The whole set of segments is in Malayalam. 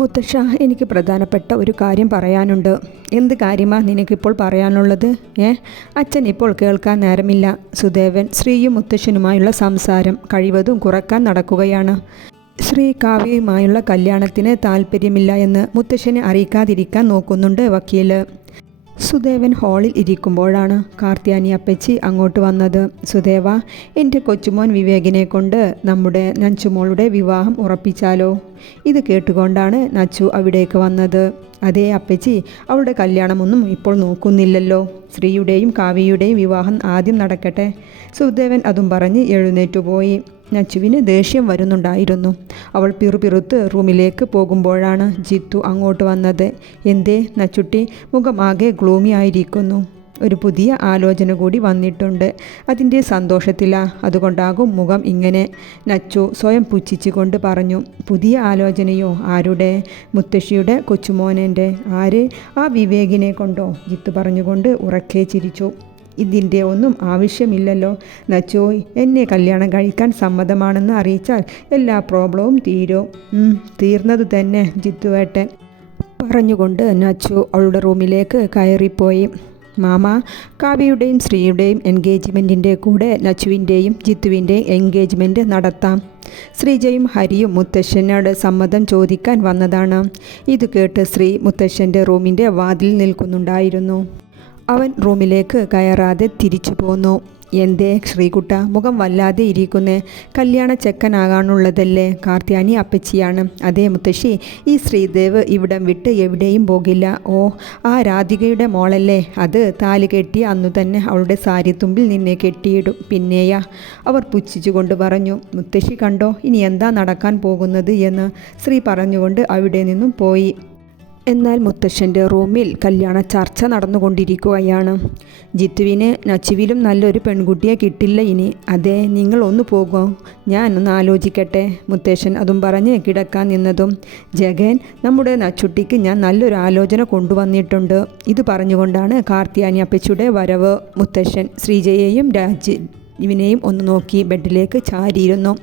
മുത്തശ്ശ, എനിക്ക് പ്രധാനപ്പെട്ട ഒരു കാര്യം പറയാനുണ്ട്. എന്ത് കാര്യമാണ് നിനക്കിപ്പോൾ പറയാനുള്ളത്? അച്ഛൻ ഇപ്പോൾ കേൾക്കാൻ നേരമില്ല. സുദേവൻ ശ്രീയും മുത്തശ്ശനുമായുള്ള സംസാരം കഴിവതും കുറക്കാൻ നടക്കുകയാണ്. ശ്രീ കാവ്യയുമായുള്ള കല്യാണത്തിന് താല്പര്യമില്ല എന്ന് മുത്തശ്ശനെ അറിയിക്കാതിരിക്കാൻ നോക്കുന്നുണ്ട് വക്കീല്. സുദേവൻ ഹാളിൽ ഇരിക്കുമ്പോഴാണ് കാർത്യാനി അപ്പച്ചി അങ്ങോട്ട് വന്നത്. സുദേവ, എൻ്റെ കൊച്ചുമോൻ വിവേകിനെ കൊണ്ട് നമ്മുടെ നഞ്ചുമോളുടെ വിവാഹം ഉറപ്പിച്ചാലോ? ഇത് കേട്ടുകൊണ്ടാണ് നച്ചു അവിടേക്ക് വന്നത്. അതേ അപ്പച്ചി, അവളുടെ കല്യാണമൊന്നും ഇപ്പോൾ നോക്കുന്നില്ലല്ലോ. ശ്രീയുടെയും കാവ്യയുടെയും വിവാഹം ആദ്യം നടക്കട്ടെ. സുദേവൻ അതും പറഞ്ഞ് എഴുന്നേറ്റുപോയി. നച്ചുവിന് ദേഷ്യം വരുന്നുണ്ടായിരുന്നു. അവൾ പിറുപിറുത്ത് റൂമിലേക്ക് പോകുമ്പോഴാണ് ജിത്തു അങ്ങോട്ട് വന്നത്. എന്തേ നച്ചുട്ടി, മുഖമാകെ ഗ്ലൂമി ആയിരിക്കുന്നു. ഒരു പുതിയ ആലോചന കൂടി വന്നിട്ടുണ്ട്. അതിൻ്റെ സന്തോഷത്തിലാ, അതുകൊണ്ടാകും മുഖം ഇങ്ങനെ. നച്ചു സ്വയം പുച്ഛിച്ചുകൊണ്ട് പറഞ്ഞു. പുതിയ ആലോചനയോ? ആരുടെ? മുത്തശ്ശിയുടെ കൊച്ചുമോനൻ്റെ. ആര്? ആ വിവേകിനെ കൊണ്ടോ? ജിത്തു പറഞ്ഞുകൊണ്ട് ഉറക്കെ ചിരിച്ചു. ഇതിൻ്റെ ഒന്നും ആവശ്യമില്ലല്ലോ നച്ചോ. എന്നെ കല്യാണം കഴിക്കാൻ സമ്മതമാണെന്ന് അറിയിച്ചാൽ എല്ലാ പ്രോബ്ലവും തീർന്നതു തന്നെ ജിത്തുവേട്ടൻ പറഞ്ഞുകൊണ്ട് നച്ചു അവളുടെ റൂമിലേക്ക് കയറിപ്പോയി. മാമ, കാവ്യയുടെയും ശ്രീയുടെയും എൻഗേജ്മെൻറ്റിൻ്റെ കൂടെ നച്ചുവിൻ്റെയും ജിത്തുവിൻ്റെയും എൻഗേജ്മെൻറ്റ് നടത്താം. ശ്രീജയും ഹരിയും മുത്തശ്ശനോട് സമ്മതം ചോദിക്കാൻ വന്നതാണ്. ഇത് കേട്ട് ശ്രീ മുത്തശ്ശൻ്റെ റൂമിൻ്റെ വാതിൽ നിൽക്കുന്നുണ്ടായിരുന്നു. അവൻ റൂമിലേക്ക് കയറാതെ തിരിച്ചു പോന്നു. എന്തേ ശ്രീകുട്ട, മുഖം വല്ലാതെ ഇരിക്കുന്നേ? കല്യാണ ചെക്കനാകാനുള്ളതല്ലേ? കാർത്യാനി അപ്പച്ചിയാണ്. അതേ മുത്തശ്ശി, ഈ ശ്രീദേവ് ഇവിടം വിട്ട് എവിടെയും പോകില്ല. ഓ, ആ രാധികയുടെ മോളല്ലേ? അത് താലി കെട്ടിയ അന്നു തന്നെ അവളുടെ സാരിത്തുമ്പിൽ നിന്നെ കെട്ടിയിടും. പിന്നെയാ? അവർ പുച്ഛിച്ചുകൊണ്ട് പറഞ്ഞു. മുത്തശ്ശി കണ്ടോ ഇനി എന്താ നടക്കാൻ പോകുന്നത് എന്ന് ശ്രീ പറഞ്ഞുകൊണ്ട് അവിടെ നിന്നും പോയി. എന്നാൽ മുത്തശ്ശൻ്റെ റൂമിൽ കല്യാണ ചർച്ച നടന്നുകൊണ്ടിരിക്കുകയാണ്. ജിത്തുവിന് നച്ചുവിലും നല്ലൊരു പെൺകുട്ടിയെ കിട്ടില്ല ഇനി. അതെ, നിങ്ങൾ ഒന്ന് പോകുമോ? ഞാനൊന്ന് ആലോചിക്കട്ടെ. മുത്തശ്ശൻ അതും പറഞ്ഞ് കിടക്കാൻ നിന്നതും, ജഗൻ, നമ്മുടെ നച്ചുട്ടിക്ക് ഞാൻ നല്ലൊരു ആലോചന കൊണ്ടുവന്നിട്ടുണ്ട്. ഇത് പറഞ്ഞുകൊണ്ടാണ് കാർത്യാനി അപ്പച്ചിയുടെ വരവ്. മുത്തശ്ശൻ ശ്രീജയെയും ഇവനെയും ഒന്ന് നോക്കി ബെഡിലേക്ക് ചാരിയിരുന്നു.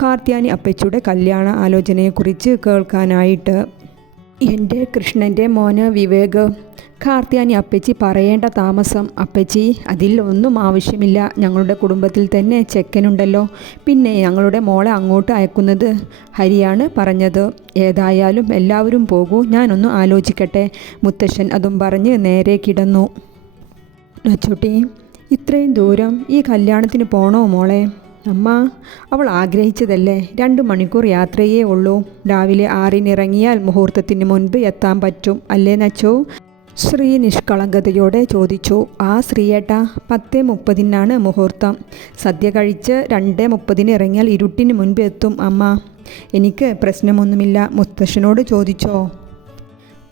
കാർത്യാനി അപ്പച്ചിയുടെ കല്യാണ ആലോചനയെക്കുറിച്ച് കേൾക്കാനായിട്ട്. എൻ്റെ കൃഷ്ണൻ്റെ മോന് വിവേക്. കാർത്യാനി അപ്പച്ചി പറയേണ്ട താമസം. അപ്പച്ചി, അതിൽ ഒന്നും ആവശ്യമില്ല. ഞങ്ങളുടെ കുടുംബത്തിൽ തന്നെ ചെക്കനുണ്ടല്ലോ. പിന്നെ ഞങ്ങളുടെ മോളെ അങ്ങോട്ട് അയക്കുന്നത് ഹരിയാണ് പറഞ്ഞത്. ഏതായാലും എല്ലാവരും പോകൂ, ഞാനൊന്ന് ആലോചിക്കട്ടെ. മുത്തശ്ശൻ അതും പറഞ്ഞ് നേരെ കിടന്നു. നച്ചുട്ടി, ഇത്രയും ദൂരം ഈ കല്യാണത്തിന് പോണോ മോളെ? അമ്മ, അവൾ ആഗ്രഹിച്ചതല്ലേ. 2 മണിക്കൂർ യാത്രയേ ഉള്ളൂ. രാവിലെ 6-ന് ഇറങ്ങിയാൽ മുഹൂർത്തത്തിന് മുൻപ് എത്താൻ പറ്റും അല്ലേ നച്ചോ? ശ്രീ നിഷ്കളങ്കതയോടെ ചോദിച്ചു. ആ ശ്രീയേട്ടാ, 10:30 മുഹൂർത്തം. സദ്യ കഴിച്ച് 2:30 ഇറങ്ങിയാൽ ഇരുട്ടിന് മുൻപ് എത്തും അമ്മ. എനിക്ക് പ്രശ്നമൊന്നുമില്ല. മുത്തശ്ശനോട് ചോദിച്ചോ?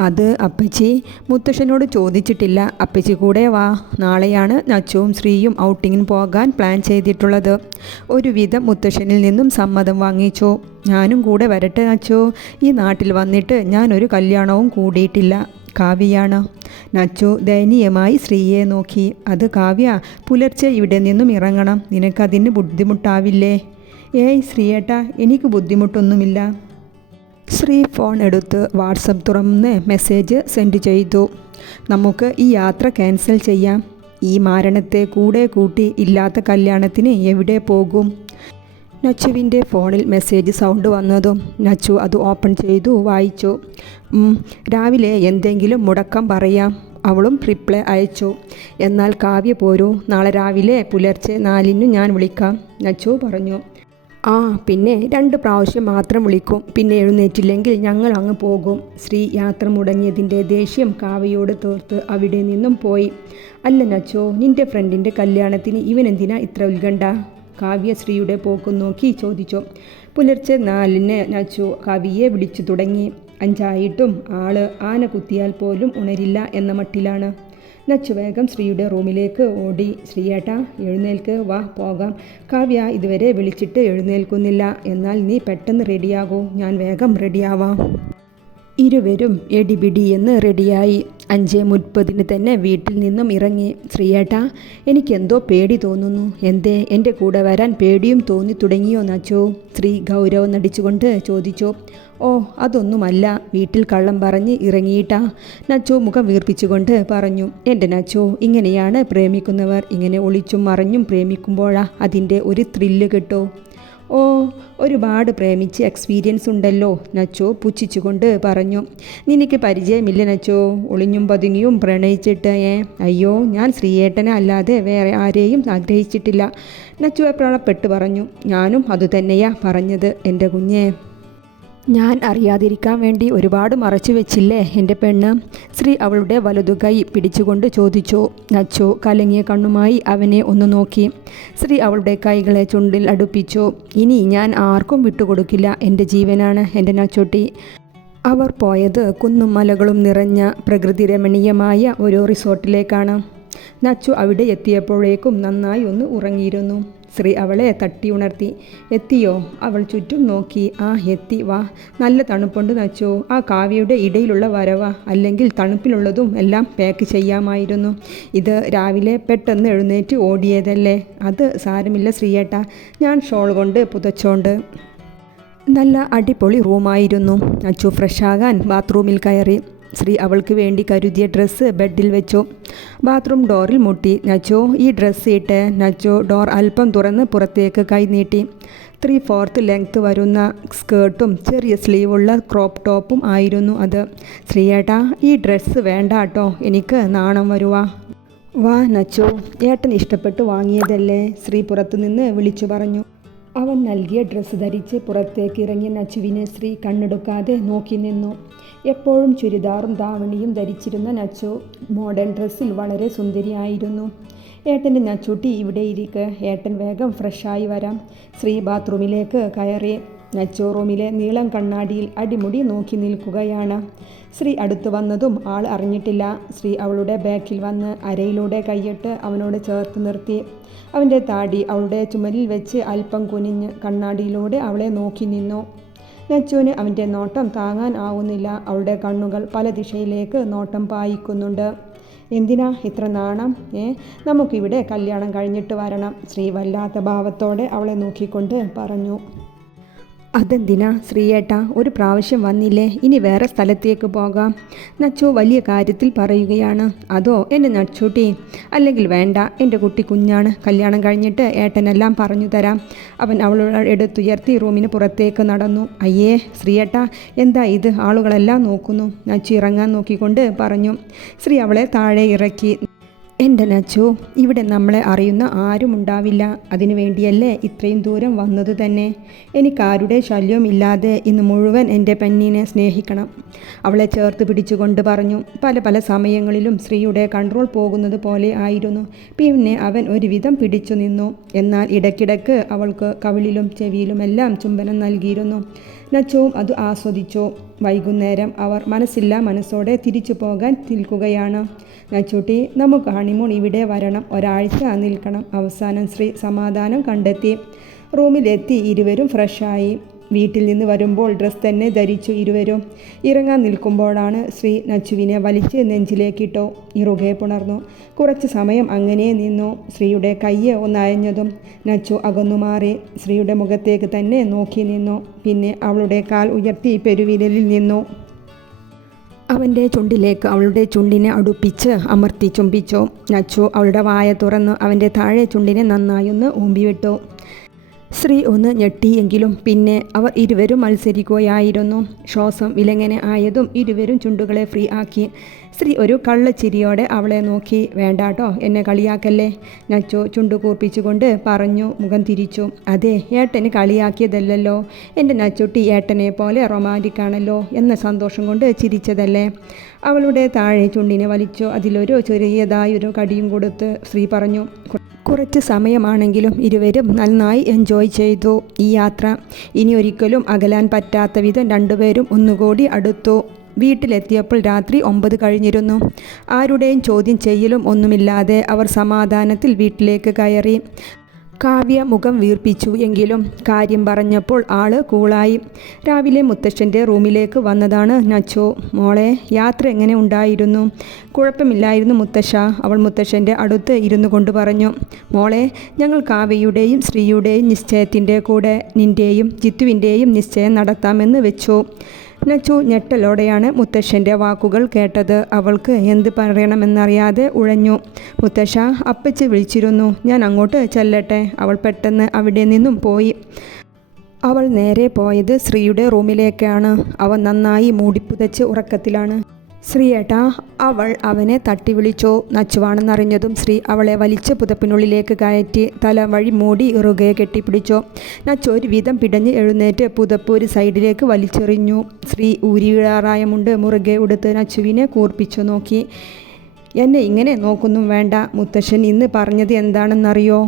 അത് അപ്പച്ചി മുത്തശ്ശനോട് ചോദിച്ചിട്ടില്ല. അപ്പച്ചി കൂടെ വാ. നാളെയാണ് നച്ചുവും ശ്രീയും ഔട്ടിങ്ങിന് പോകാൻ പ്ലാൻ ചെയ്തിട്ടുള്ളത്. ഒരുവിധം മുത്തശ്ശനിൽ നിന്നും സമ്മതം വാങ്ങിച്ചു. ഞാനും കൂടെ വരട്ടെ നച്ചു? ഈ നാട്ടിൽ വന്നിട്ട് ഞാനൊരു കല്യാണവും കൂടിയിട്ടില്ല. കാവ്യയാണ്. നച്ചു ദയനീയമായി ശ്രീയെ നോക്കി. അത് കാവ്യ, പുലർച്ചെ ഇവിടെ നിന്നും ഇറങ്ങണം. നിനക്കതിന് ബുദ്ധിമുട്ടാവില്ലേ? ഏയ് ശ്രീയേട്ടാ, എനിക്ക് ബുദ്ധിമുട്ടൊന്നുമില്ല. ശ്രീ ഫോൺ എടുത്ത് വാട്സപ്പ് തുറന്ന് മെസ്സേജ് സെൻഡ് ചെയ്തു. നമുക്ക് ഈ യാത്ര ക്യാൻസൽ ചെയ്യാം. ഈ മാരണത്തെ കൂടെ കൂട്ടി ഇല്ലാത്ത കല്യാണത്തിന് എവിടെ പോകും? നച്ചുവിൻ്റെ ഫോണിൽ മെസ്സേജ് സൗണ്ട് വന്നതും നച്ചു അത് ഓപ്പൺ ചെയ്തു വായിച്ചു. രാവിലെ എന്തെങ്കിലും മുടക്കം പറയാം. അവളും റിപ്ലൈ അയച്ചു. എന്നാൽ കാവ്യ പോരൂ, നാളെ രാവിലെ പുലർച്ചെ 4-ന് ഞാൻ വിളിക്കാം, നച്ചു പറഞ്ഞു. ആ, പിന്നെ 2 പ്രാവശ്യം മാത്രം വിളിക്കും. പിന്നെ എഴുന്നേറ്റില്ലെങ്കിൽ ഞങ്ങൾ അങ്ങ് പോകും. ശ്രീ യാത്ര മുടങ്ങിയതിൻ്റെ ദേഷ്യം കാവ്യയോട് തീർത്ത് അവിടെ നിന്നും പോയി. അല്ല നച്ചോ, നിൻ്റെ ഫ്രണ്ടിൻ്റെ കല്യാണത്തിന് ഇവനെന്തിനാ ഇത്ര ഉത്കണ്ഠ? കാവ്യ ശ്രീയുടെ പോക്കും നോക്കി ചോദിച്ചു. പുലർച്ചെ 4-ന് നച്ചു കാവ്യയെ വിളിച്ചു തുടങ്ങി. 5 ആള് ആന കുത്തിയാൽ പോലും ഉണരില്ല എന്ന മട്ടിലാണ്. നച്ചു വേഗം ശ്രീയുടെ റൂമിലേക്ക് ഓടി. ശ്രീയേട്ടാ, എഴുന്നേൽക്ക്, വാ പോകാം. കാവ്യ ഇതുവരെ വിളിച്ചിട്ട് എഴുന്നേൽക്കുന്നില്ല. എന്നാൽ നീ പെട്ടെന്ന് റെഡിയാകൂ, ഞാൻ വേഗം റെഡിയാവാം. ഇരുവരും എടിപിടി എന്ന് റെഡിയായി. 5:30 തന്നെ വീട്ടിൽ നിന്നും ഇറങ്ങി. ശ്രീയേട്ടാ, എനിക്കെന്തോ പേടി തോന്നുന്നു. എന്തേ, എൻ്റെ കൂടെ വരാൻ പേടിയും തോന്നി തുടങ്ങിയോ നച്ചോ? ശ്രീ ഗൗരവം നടിച്ചുകൊണ്ട് ചോദിച്ചു. ഓ, അതൊന്നുമല്ല, വീട്ടിൽ കള്ളം പറഞ്ഞ് ഇറങ്ങിയിട്ടാ, നച്ചോ മുഖം വീർപ്പിച്ചുകൊണ്ട് പറഞ്ഞു. എൻ്റെ നച്ചോ, ഇങ്ങനെയാണ് പ്രേമിക്കുന്നവർ. ഇങ്ങനെ ഒളിച്ചും മറഞ്ഞും പ്രേമിക്കുമ്പോഴാ അതിൻ്റെ ഒരു ത്രില്ല് കിട്ടോ. ഓ, ഒരുപാട് പ്രേമിച്ച് എക്സ്പീരിയൻസ് ഉണ്ടല്ലോ, നച്ചോ പുച്ഛിച്ചുകൊണ്ട് പറഞ്ഞു. നിനക്ക് പരിചയമില്ല നച്ചോ, ഒളിഞ്ഞും പതുങ്ങിയും പ്രണയിച്ചിട്ട്. അയ്യോ, ഞാൻ ശ്രീയേട്ടനെ അല്ലാതെ വേറെ ആരെയും ആഗ്രഹിച്ചിട്ടില്ല, നച്ചോ എപ്രാളപ്പെട്ട് പറഞ്ഞു. ഞാനും അതുതന്നെയാ പറഞ്ഞത് എൻ്റെ കുഞ്ഞെ. ഞാൻ അറിയാതിരിക്കാൻ വേണ്ടി ഒരുപാട് മറച്ചു വെച്ചില്ലേ എൻ്റെ പെണ്ണ്? ശ്രീ അവളുടെ വലതുകൈ പിടിച്ചുകൊണ്ട് ചോദിച്ചു. നച്ചോ കലങ്ങിയ കണ്ണുമായി അവനെ ഒന്ന് നോക്കി. ശ്രീ അവളുടെ കൈകളെ ചുണ്ടിൽ അടുപ്പിച്ചു. ഇനി ഞാൻ ആർക്കും വിട്ടുകൊടുക്കില്ല, എൻ്റെ ജീവനാണ് എൻ്റെ നച്ചോട്ടി. അവർ പോയത് കുന്നും മലകളും നിറഞ്ഞ പ്രകൃതി രമണീയമായ ഒരു റിസോർട്ടിലേക്കാണ്. നച്ചു അവിടെ എത്തിയപ്പോഴേക്കും നന്നായി ഒന്ന് ഉറങ്ങിയിരുന്നു. ശ്രീ അവളെ തട്ടി ഉണർത്തി. എത്തിയോ? അവൾ ചുറ്റും നോക്കി. ആ, എത്തി. വാ, നല്ല തണുപ്പുണ്ട് നച്ചു. ആ കാവ്യയുടെ ഇടയിലുള്ള വരവാ, അല്ലെങ്കിൽ തണുപ്പിലുള്ളതും എല്ലാം പാക്ക് ചെയ്യാമായിരുന്നു. ഇത് രാവിലെ പെട്ടെന്ന് എഴുന്നേറ്റ് ഓടിയതല്ലേ? അത് സാരമില്ല ശ്രീയേട്ടാ, ഞാൻ ഷോൾ കൊണ്ട് പുതച്ചോണ്ട്. നല്ല അടിപൊളി റൂമായിരുന്നു. നച്ചു ഫ്രഷാകാൻ ബാത്റൂമിൽ കയറി. ശ്രീ അവൾക്ക് വേണ്ടി കരുതിയ ഡ്രസ്സ് ബെഡിൽ വെച്ചു. ബാത്റൂം ഡോറിൽ മുട്ടി. നച്ചോ, ഈ ഡ്രസ്സ് ഇട്ട്. നച്ചോ ഡോർ അല്പം തുറന്ന് പുറത്തേക്ക് കൈ നീട്ടി. 3/4 ലെങ്ത് വരുന്ന സ്കേർട്ടും ചെറിയ സ്ലീവുള്ള ക്രോപ്പ് ടോപ്പും ആയിരുന്നു അത്. ശ്രീയേട്ടാ, ഈ ഡ്രസ്സ് വേണ്ട കേട്ടോ, എനിക്ക് നാണം വരുവാ. വാ നച്ചോ, ഏട്ടൻ ഇഷ്ടപ്പെട്ട് വാങ്ങിയതല്ലേ, ശ്രീ പുറത്തുനിന്ന് വിളിച്ചു പറഞ്ഞു. അവൻ നൽകിയ ഡ്രസ്സ് ധരിച്ച് പുറത്തേക്ക് ഇറങ്ങിയ നച്ചുവിനെ ശ്രീ കണ്ണെടുക്കാതെ നോക്കി നിന്നു. എപ്പോഴും ചുരിദാറും ധാവണിയും ധരിച്ചിരുന്ന നച്ചു മോഡേൺ ഡ്രസ്സിൽ വളരെ സുന്ദരിയായിരുന്നു. ഏട്ടൻ്റെ നച്ചൂട്ടി ഇവിടെ ഇരിക്ക്, ഏട്ടൻ വേഗം ഫ്രഷായി വരാം. ശ്രീ ബാത്റൂമിലേക്ക് കയറി. നച്ചു റൂമിലെ നീളം കണ്ണാടിയിൽ അടിമുടി നോക്കി നിൽക്കുകയാണ്. ശ്രീ അടുത്ത് വന്നതും ആൾ അറിഞ്ഞിട്ടില്ല. ശ്രീ അവളുടെ ബാക്കിൽ വന്ന് അരയിലൂടെ കൈയിട്ട് അവനോട് ചേർത്ത് നിർത്തി. അവൻ്റെ താടി അവളുടെ ചുമലിൽ വെച്ച് അല്പം കുനിഞ്ഞ് കണ്ണാടിയിലൂടെ അവളെ നോക്കി നിന്നു. നച്ചുവിന് അവൻ്റെ നോട്ടം താങ്ങാൻ ആവുന്നില്ല. അവളുടെ കണ്ണുകൾ പല ദിശയിലേക്ക് നോട്ടം പായിക്കുന്നുണ്ട്. എന്തിനാ ഇത്ര നാണം? നമുക്കിവിടെ കല്യാണം കഴിഞ്ഞിട്ട് വരണം, ശ്രീ വല്ലാത്ത ഭാവത്തോടെ അവളെ നോക്കിക്കൊണ്ട് പറഞ്ഞു. അതെന്തിനാ ശ്രീയേട്ടാ, ഒരു പ്രാവശ്യം വന്നില്ലേ, ഇനി വേറെ സ്ഥലത്തേക്ക് പോകാം. നച്ചു വലിയ കാര്യത്തിൽ പറയുകയാണ്. അതോ എൻ്റെ നച്ചൂട്ടി? അല്ലെങ്കിൽ വേണ്ട, എൻ്റെ കുട്ടി കുഞ്ഞാണ്, കല്യാണം കഴിഞ്ഞിട്ട് ഏട്ടനെല്ലാം പറഞ്ഞു തരാം. അവൻ അവളുടെ എടുത്തുയർത്തി റൂമിന് പുറത്തേക്ക് നടന്നു. അയ്യേ ശ്രീയേട്ടാ, എന്താ ഇത്, ആളുകളെല്ലാം നോക്കുന്നു, നച്ചു ഇറങ്ങാൻ നോക്കിക്കൊണ്ട് പറഞ്ഞു. ശ്രീ അവളെ താഴെ ഇറക്കി. എൻ്റെ നച്ചു, ഇവിടെ നമ്മളെ അറിയുന്ന ആരും ഉണ്ടാവില്ല, അതിനു വേണ്ടിയല്ലേ ഇത്രയും ദൂരം വന്നത് തന്നെ. എനിക്കാരുടെ ശല്യവും ഇല്ലാതെ ഇന്ന് മുഴുവൻ എൻ്റെ പെണ്ണിനെ സ്നേഹിക്കണം, അവളെ ചേർത്ത് പിടിച്ചുകൊണ്ട് പറഞ്ഞു. പല സമയങ്ങളിലും ശ്രീയുടെ കൺട്രോൾ പോകുന്നത് പോലെ ആയിരുന്നു. പിന്നെ അവൻ ഒരുവിധം പിടിച്ചു നിന്നു. എന്നാൽ ഇടയ്ക്കിടയ്ക്ക് അവൾക്ക് കവിളിലും ചെവിയിലുമെല്ലാം ചുംബനം നൽകിയിരുന്നു. നച്ചുവും അത് ആസ്വദിച്ചു. വൈകുന്നേരം അവർ മനസ്സില്ലാ മനസ്സോടെ തിരിച്ചു പോകാൻ നിൽക്കുകയാണ്. നച്ചൂട്ടി, നമുക്ക് ഹണിമൂൺ ഇവിടെ വരണം, ഒരാഴ്ച നിൽക്കണം. അവസാനം ശ്രീ സമാധാനം കണ്ടെത്തി. റൂമിലെത്തി ഇരുവരും ഫ്രഷായി. വീട്ടിൽ നിന്ന് വരുമ്പോൾ ഡ്രസ്സ് തന്നെ ധരിച്ചു ഇരുവരും. ഇറങ്ങാൻ നിൽക്കുമ്പോഴാണ് ശ്രീ നച്ചുവിനെ വലിച്ച് നെഞ്ചിലേക്കിട്ടു. ഇറുകെ പുണർന്നു. കുറച്ച് സമയം അങ്ങനെ നിന്നു. ശ്രീയുടെ കയ്യ് ഒന്നയഞ്ഞതും നച്ചു അകന്നു മാറി. ശ്രീയുടെ മുഖത്തേക്ക് തന്നെ നോക്കി നിന്നു. പിന്നെ അവളുടെ കാൽ ഉയർത്തി പെരുവിരലിൽ നിന്നു. അവൻ്റെ ചുണ്ടിലേക്ക് അവളുടെ ചുണ്ടിനെ അടുപ്പിച്ച് അമർത്തി ചുംബിച്ചു. നച്ചു അവളുടെ വായ തുറന്ന് അവൻ്റെ താഴെ ചുണ്ടിനെ നന്നായൊന്ന് ഊമ്പിവിട്ടു. ശ്രീ ഒന്ന് ഞെട്ടിയെങ്കിലും പിന്നെ അവർ ഇരുവരും മത്സരിക്കുകയായിരുന്നു. ശ്വാസം വിലങ്ങനെ ആയതും ഇരുവരും ചുണ്ടുകളെ ഫ്രീ ആക്കി. ശ്രീ ഒരു കള്ളച്ചിരിയോടെ അവളെ നോക്കി. വേണ്ടാട്ടോ, എന്നെ കളിയാക്കല്ലേ, നച്ചു ചുണ്ടു കൂർപ്പിച്ചുകൊണ്ട് പറഞ്ഞു. മുഖം തിരിച്ചു. അതെ, ഏട്ടന് കളിയാക്കിയതല്ലല്ലോ, എൻ്റെ നച്ചുട്ടി ഏട്ടനെ പോലെ റൊമാൻറ്റിക്കാണല്ലോ എന്ന സന്തോഷം കൊണ്ട് ചിരിച്ചതല്ലേ. അവളുടെ താഴെ ചുണ്ടിനെ വലിച്ചു. അതിലൊരു ചെറിയതായൊരു കടിയും കൊടുത്ത് ശ്രീ പറഞ്ഞു. കുറച്ച് സമയമാണെങ്കിലും ഇരുവരും നന്നായി എൻജോയ് ചെയ്തു ഈ യാത്ര. ഇനി ഒരിക്കലും അകലാൻ പറ്റാത്ത വിധം രണ്ടുപേരും ഒന്നുകൂടി അടുത്തു. വീട്ടിലെത്തിയപ്പോൾ രാത്രി 9 കഴിഞ്ഞിരുന്നു. ആരുടെയും ചോദ്യം ചെയ്യലും ഒന്നുമില്ലാതെ അവർ സമാധാനത്തിൽ വീട്ടിലേക്ക് കയറി. കാവ്യ മുഖം വീർപ്പിച്ചു. എങ്കിലും കാര്യം പറഞ്ഞപ്പോൾ ആള് കൂളായി. രാവിലെ മുത്തശ്ശൻ്റെ റൂമിലേക്ക് വന്നതാണ് നച്ചു. മോളെ, യാത്ര എങ്ങനെ ഉണ്ടായിരുന്നു? കുഴപ്പമില്ലായിരുന്നു മുത്തശ്ശ, അവൾ മുത്തശ്ശൻ്റെ അടുത്ത് ഇരുന്നു കൊണ്ട് പറഞ്ഞു. മോളെ, ഞങ്ങൾ കാവ്യയുടെയും ശ്രീയുടെയും നിശ്ചയത്തിൻ്റെ കൂടെ നിൻ്റെയും ജിത്തുവിൻ്റെയും നിശ്ചയം നടത്താമെന്ന് വെച്ചു. നച്ചു ഞെട്ടലോടെയാണ് മുത്തശ്ശൻ്റെ വാക്കുകൾ കേട്ടത്. അവൾക്ക് എന്ത് പറയണമെന്നറിയാതെ ഉഴഞ്ഞു. മുത്തശ്ശ, അപ്പച്ചി വിളിച്ചിരുന്നു, ഞാൻ അങ്ങോട്ട് ചെല്ലട്ടെ? അവൾ പെട്ടെന്ന് അവിടെ നിന്നും പോയി. അവൾ നേരെ പോയത് ശ്രീയുടെ റൂമിലേക്കാണ്. അവൻ നന്നായി മൂടിപ്പുതച്ച് ഉറക്കത്തിലാണ്. ശ്രീയേട്ടാ, അവൾ അവനെ തട്ടി വിളിച്ചു. നച്ചുവാണെന്നറിഞ്ഞതും ശ്രീ അവളെ വലിച്ച് പുതപ്പിനുള്ളിലേക്ക് കയറ്റി തല വഴി മൂടി ഇറുകെ കെട്ടിപ്പിടിച്ചു. നച്ചു ഒരു വിധം പിടഞ്ഞ് എഴുന്നേറ്റ് പുതപ്പ് ഒരു സൈഡിലേക്ക് വലിച്ചെറിഞ്ഞു. ശ്രീ ഊരിയിടാറായ മുണ്ട് മുറുകെ ഉടുത്ത് നച്ചുവിനെ കൂർപ്പിച്ചു നോക്കി. എന്നെ ഇങ്ങനെ നോക്കൊന്നും വേണ്ട. മുത്തശ്ശൻ ഇന്ന് പറഞ്ഞത് എന്താണെന്നറിയോ?